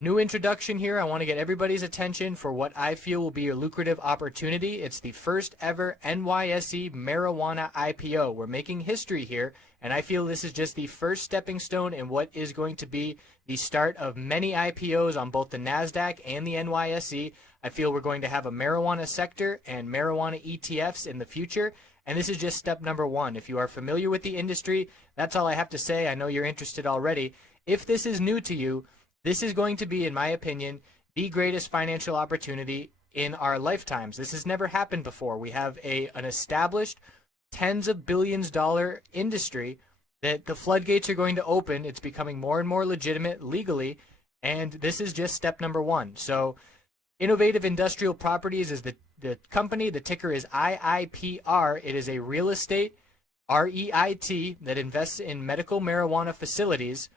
New introduction here. I want to get everybody's attention for what I feel will be a lucrative opportunity. It's the first ever NYSE marijuana IPO. We're making history here, and I feel this is just the first stepping stone in what is going to be the start of many IPOs on both the NASDAQ and the NYSE. I feel we're going to have a marijuana sector and marijuana ETFs in the future, and this is just step number one. If you are familiar with the industry, that's all I have to say. I know you're interested already. If this is new to you, this is going to be, in my opinion, the greatest financial opportunity in our lifetimes. This has never happened before. We have an established tens of billions dollar industry that the floodgates are going to open. It's becoming more and more legitimate legally, and this is just step number one. So Innovative Industrial Properties is the company. The ticker is IIPR. It is a real estate REIT that invests in medical marijuana facilities.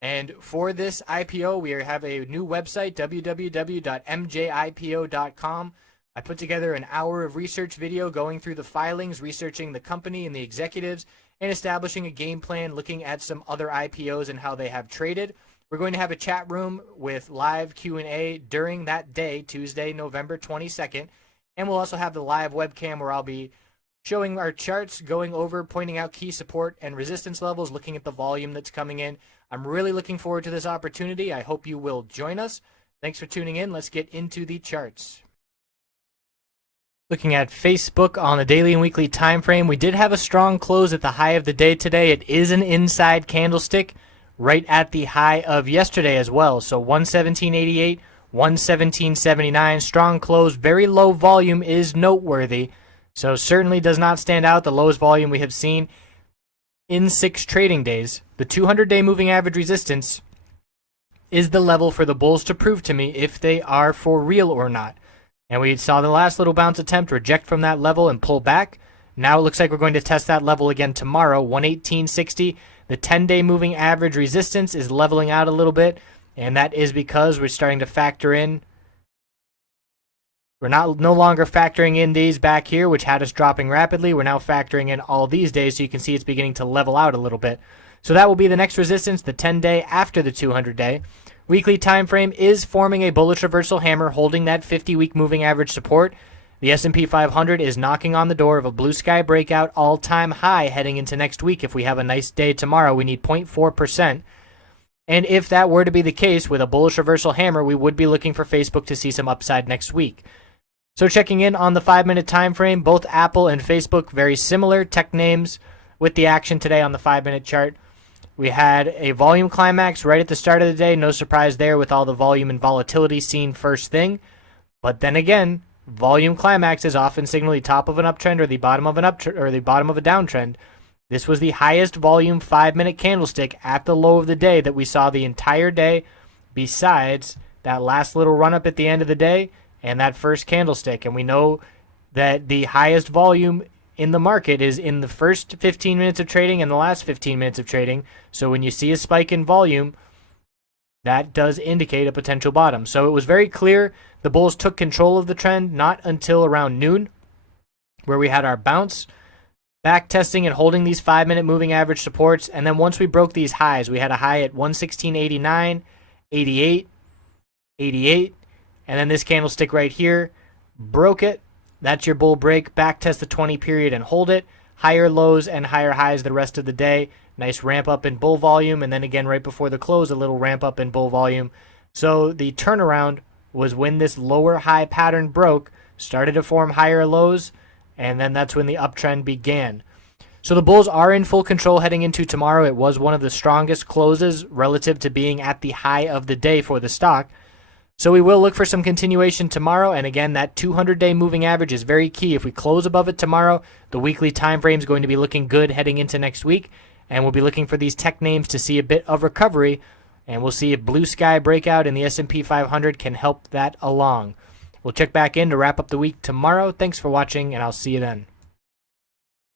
And for this IPO, we have a new website, www.mjipo.com. I put together an hour of research video going through the filings, researching the company and the executives, and establishing a game plan, looking at some other IPOs and how they have traded. We're going to have a chat room with live Q&A during that day, Tuesday, November 22nd. And we'll also have the live webcam where I'll be showing our charts, going over, pointing out key support and resistance levels, looking at the volume that's coming in. I'm really looking forward to this opportunity. I hope you will join us. Thanks for tuning in. Let's get into the charts. Looking at Facebook on the daily and weekly time frame, we did have a strong close at the high of the day today. It is an inside candlestick right at the high of yesterday as well. So 117.88, 117.79, strong close. Very low volume is noteworthy. So certainly does not stand out. The lowest volume we have seen in 6 trading days. The 200-day moving average resistance is the level for the bulls to prove to me if they are for real or not. And we saw the last little bounce attempt reject from that level and pull back. Now it looks like we're going to test that level again tomorrow, 118.60. The 10-day moving average resistance is leveling out a little bit, and that is because we're starting to factor in. We're no longer factoring in these back here, which had us dropping rapidly. We're now factoring in all these days, so you can see it's beginning to level out a little bit. So that will be the next resistance, the 10-day after the 200-day. Weekly time frame is forming a bullish reversal hammer, holding that 50-week moving average support. The S&P 500 is knocking on the door of a blue sky breakout all-time high heading into next week. If we have a nice day tomorrow, we need 0.4%. And if that were to be the case with a bullish reversal hammer, we would be looking for Facebook to see some upside next week. So checking in on the 5-minute time frame, both Apple and Facebook, very similar tech names with the action today on the 5-minute chart. We had a volume climax right at the start of the day. No surprise there with all the volume and volatility seen first thing. But then again, volume climax is often signal the top of an uptrend or the bottom of an or the bottom of a downtrend. This was the highest volume 5-minute candlestick at the low of the day that we saw the entire day, besides that last little run up at the end of the day and that first candlestick. And we know that the highest volume in the market is in the first 15 minutes of trading and the last 15 minutes of trading. So when you see a spike in volume, that does indicate a potential bottom. So it was very clear the bulls took control of the trend not until around noon, where we had our bounce, back testing and holding these 5-minute moving average supports. And then once we broke these highs, we had a high at 116.89, 88, 88, and then this candlestick right here broke it. That's your bull break. Back test the 20 period and hold it. Higher lows and higher highs the rest of the day. Nice ramp up in bull volume. And then again, right before the close, a little ramp up in bull volume. So the turnaround was when this lower high pattern broke, started to form higher lows, and then that's when the uptrend began. So the bulls are in full control heading into tomorrow. It was one of the strongest closes relative to being at the high of the day for the stock. So we will look for some continuation tomorrow. And again, that 200-day moving average is very key. If we close above it tomorrow, the weekly time frame is going to be looking good heading into next week. And we'll be looking for these tech names to see a bit of recovery. And we'll see if blue sky breakout in the S&P 500 can help that along. We'll check back in to wrap up the week tomorrow. Thanks for watching, and I'll see you then.